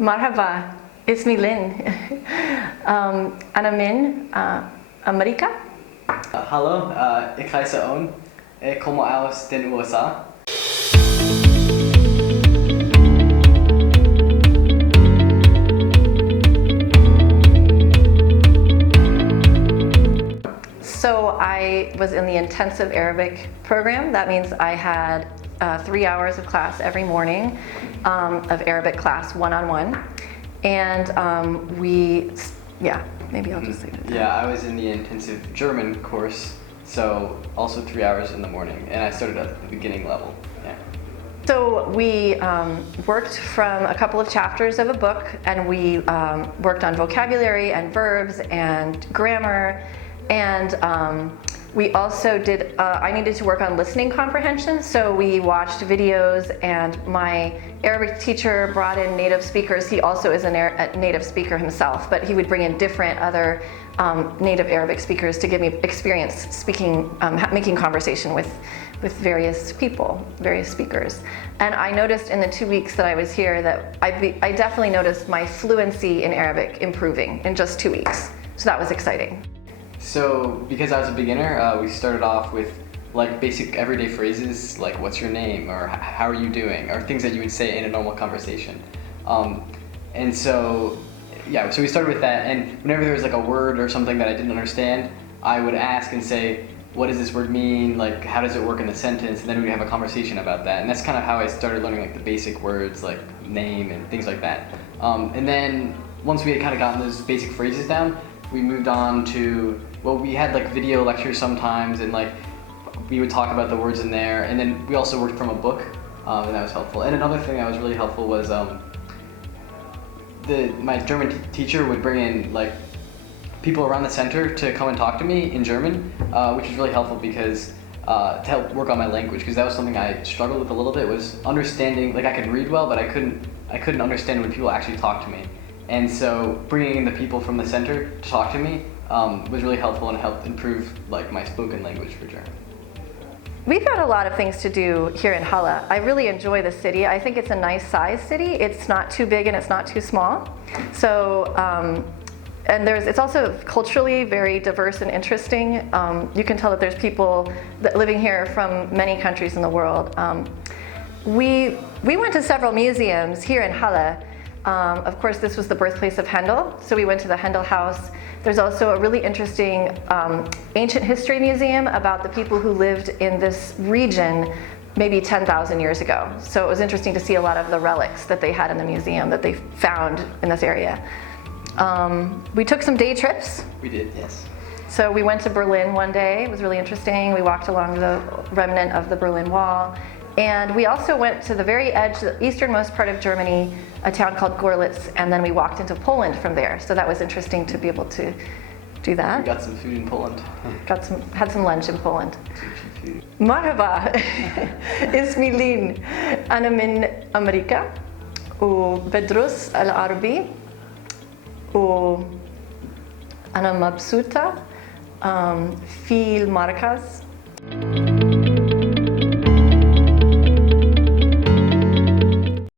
مرحبا اسمي لين أنا من أمريكا. Hallo, ik heiße Owen. Ik kom aus den USA. So I was in the intensive Arabic program. That means I had 3 hours of class every morning of Arabic class one-on-one. And maybe I'll just say that. Yeah, I was in the intensive German course, so also 3 hours in the morning. And I started at the beginning level. Yeah. So we worked from a couple of chapters of a book, and we worked on vocabulary and verbs and grammar. And we also did, I needed to work on listening comprehension, so we watched videos, and my Arabic teacher brought in native speakers. He also is a native speaker himself, but he would bring in different other native Arabic speakers to give me experience speaking, making conversation with various people, various speakers. And I noticed in the 2 weeks that I was here that I definitely noticed my fluency in Arabic improving in just 2 weeks. So that was exciting. So, because I was a beginner, we started off with like basic everyday phrases like "What's your name?" or "How are you doing?" or things that you would say in a normal conversation. And so we started with that. And whenever there was like a word or something that I didn't understand, I would ask and say, "What does this word mean? Like, how does it work in the sentence?" And then we'd have a conversation about that. And that's kind of how I started learning like the basic words like name and things like that. And then once we had kind of gotten those basic phrases down, we moved on to, well, we had like video lectures sometimes, and like we would talk about the words in there, and then we also worked from a book, and that was helpful. And another thing that was really helpful was my German teacher would bring in like people around the center to come and talk to me in German, which was really helpful because to help work on my language, because that was something I struggled with a little bit, was understanding. Like I could read well, but I couldn't understand when people actually talked to me. And so bringing in the people from the center to talk to me was really helpful and helped improve like my spoken language for German. We've got a lot of things to do here in Halle. I really enjoy the city. I think it's a nice size city. It's not too big and it's not too small. So, and it's also culturally very diverse and interesting. You can tell that there's people living here from many countries in the world. We went to several museums here in Halle. Of course, this was the birthplace of Handel, so we went to the Handel House. There's also a really interesting ancient history museum about the people who lived in this region maybe 10,000 years ago. So it was interesting to see a lot of the relics that they had in the museum that they found in this area. We took some day trips. We did, yes. So we went to Berlin one day. It was really interesting. We walked along the remnant of the Berlin Wall. And we also went to the very edge, the easternmost part of Germany, a town called Görlitz, and then we walked into Poland from there. So that was interesting to be able to do that. We got some food in Poland. Had some lunch in Poland. مرحبا اسمي لين أنا من أمريكا وبدرس العربي وأنا مبسوطة في المركز.